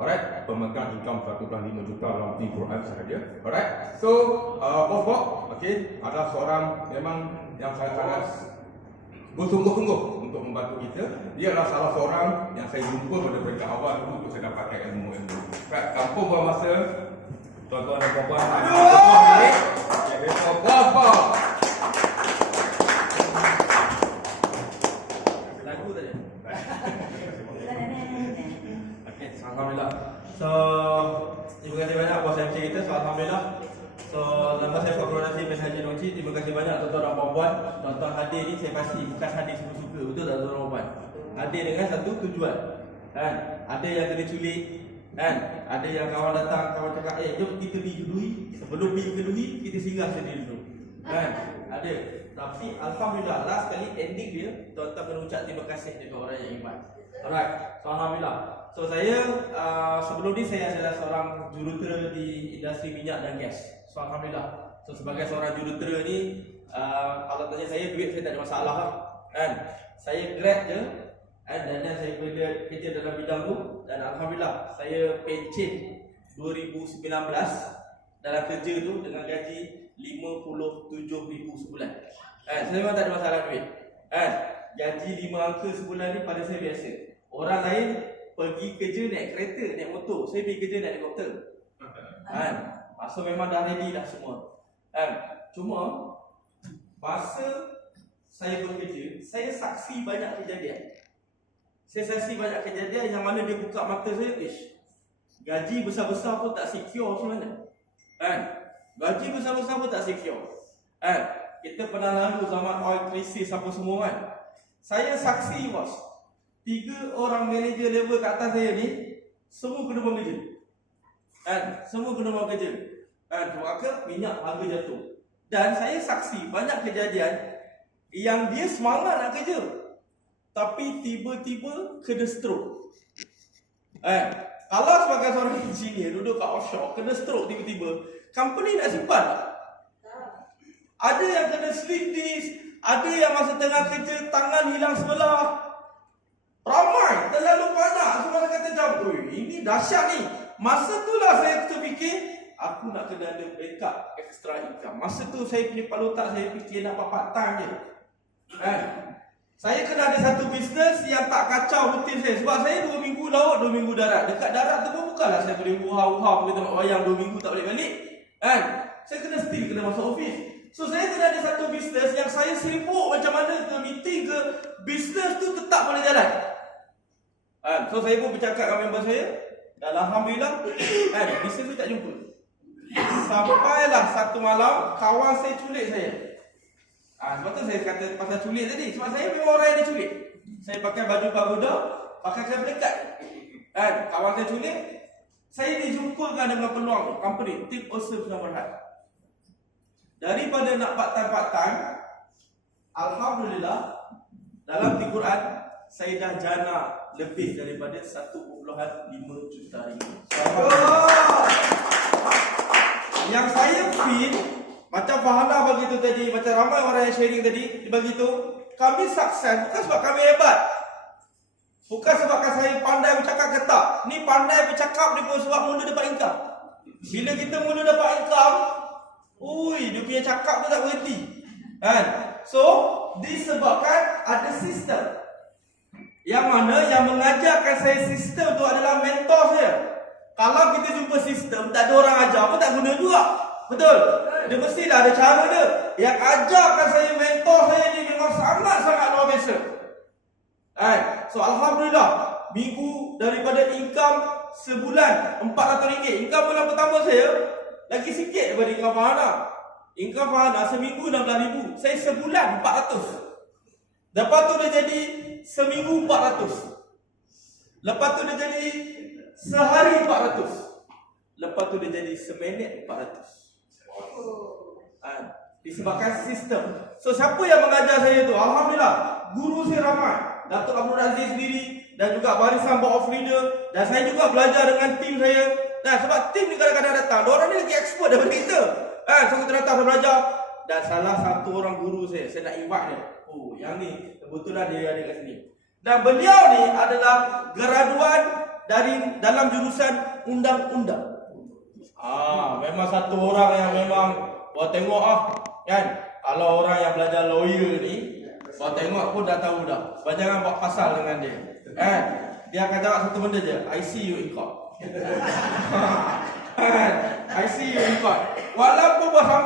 Alright, pemegang income 1.5 juta dalam Quran sahaja. Alright, so Bos Bob, okay, adalah seorang memang yang saya sangat bersungguh-sungguh untuk membantu kita. Dia adalah salah seorang yang saya jumpa pada peringkat awal dulu untuk saya dapatkan ilmu-ilmu. Right, tanpa buang masa, tuan-tuan dan puan-puan, Bos Bob. Lagu tadi. Okay, alhamdulillah. So, terima kasih banyak Bos MC kita. So, alhamdulillah. So, nama saya Fakrul Nasir bin Haji Nongci. Terima kasih banyak tuan-tuan dan puan-puan. Tuan-tuan hadir ni saya pasti bukan hadir suka-suka. Betul tak tuan-tuan dan puan? Hadir dengan satu tujuan. Kan? Ada yang kena culik, kan? Ada yang kawan datang, kawan cakap, jom kita pergi kedui. Sebelum pergi kedui, kita singgah sendiri dulu. Kan? Ada. Tapi alhamdulillah, last kali ending dia, tuan-tuan kena ucap terima kasih dekat orang yang iman. Alright. So, alhamdulillah. So, saya sebelum ni saya adalah seorang jurutera di industri minyak dan gas. So, alhamdulillah. So, sebagai seorang jurutera ni, kalau tanya saya duit saya tak ada masalah lah. Kan? Saya grad je. Dan saya kerja dalam bidang tu. Dan alhamdulillah, saya pencen 2019 dalam kerja tu dengan gaji 57,000 sebulan. Saya memang tak ada masalah duit. Gaji 5 angka sebulan ni pada saya biasa. Orang lain pergi kerja naik kereta, naik motor. Saya pergi kerja naik helikopter. Masa memang dah ready dah semua. Cuma masa saya bekerja, saya saksi banyak kejadian. Saya saksi banyak kejadian yang mana dia buka mata saya, gaji besar-besar pun tak secure macam mana. Gaji besar-besar pun tak secure. Kita pernah lalu zaman oil crisis apa semua kan. Saya saksi bos, 3 orang manager level kat atas saya ni semua kena buang kerja. Semua kena buang kerja. Maka minyak harga jatuh. Dan saya saksi banyak kejadian yang dia semangat nak kerja, tapi tiba-tiba kena stroke. Kalau sebagai seorang engineer duduk kat offshore, kena stroke tiba-tiba, company nak simpan tak? Ada yang kena slip disc, ada yang masa tengah kerja tangan hilang sebelah. Ramai, terlalu banyak. Semua kata jam, ini dahsyat ni. Masa tu lah saya terfikir, aku nak kena ada backup extra income. Masa tu saya punya kepala otak saya fikir nak part time je. Saya kena ada satu bisnes yang tak kacau rutin saya. Sebab saya 2 minggu laut, 2 minggu darat. Dekat darat tu pun bukanlah saya boleh uha-uha pergi tengok wayang 2 minggu tak boleh balik. Saya kena still kena masuk office. So saya kena ada satu bisnes yang saya sibuk macam mana ke meeting ke, bisnes tu tetap boleh jalan. So saya pun bercakap dengan member saya, dan alhamdulillah bisnes tu tak jumpa. Sampailah satu malam kawan saya culik saya. Sebab tu saya kata pasal culik tadi. Sebab saya memang orang yang diculik. Saya pakai baju pagoda, pakai kain pelikat. Kawan saya culik. Saya dijumpakan dengan peluang company Tip Awesome Sdn Bhd. Daripada nak part-time, alhamdulillah dalam Quran saya dah jana lebih daripada 1.5 juta ringgit. Yang saya feel macam Fahala begitu tadi, macam ramai orang yang sharing tadi begitu, kami sukses bukan sebab kami hebat. Bukan sebab saya pandai bercakap ke tak. Ni pandai bercakap ni pun sebab mula dapat income. Bila kita mula dapat income, dia punya cakap tu tak berhenti. So, disebabkan ada sistem. Yang mana yang mengajarkan saya sistem tu adalah mentor saya. Kalau kita jumpa sistem, tak ada orang ajar pun tak guna juga. Betul? Dia mestilah ada cara dia. Yang ajarkan saya, mentor saya ni memang sangat-sangat luar biasa. So, alhamdulillah, minggu daripada income sebulan RM400. Income bulan pertama saya lagi sikit daripada income Fahana. Income Fahana seminggu RM16,000. Saya sebulan RM400. Lepas tu dia jadi seminggu RM400. Lepas tu dia jadi sehari RM400. Lepas tu dia jadi seminit RM400. Disebabkan sistem. So siapa yang mengajar saya tu? Alhamdulillah, guru saya ramai. Datuk Abdul Aziz sendiri dan juga barisan board of leader, dan saya juga belajar dengan tim saya. Sebab tim ni kadang-kadang datang, orang ni lagi expert daripada kita. So kita datang, saya belajar. Dan salah satu orang guru saya nak invite dia. Yang ni kebetulan dia ada kat sini. Dan beliau ni adalah graduan dalam jurusan undang-undang. Memang satu orang yang memang buat tengok kan. Kalau orang yang belajar lawyer ni, buat tengok pun dah tahu dah. Jangan buat pasal dengan dia. Kan? Dia akan jawab satu benda je, I see you in court. I see you in court. Walaupun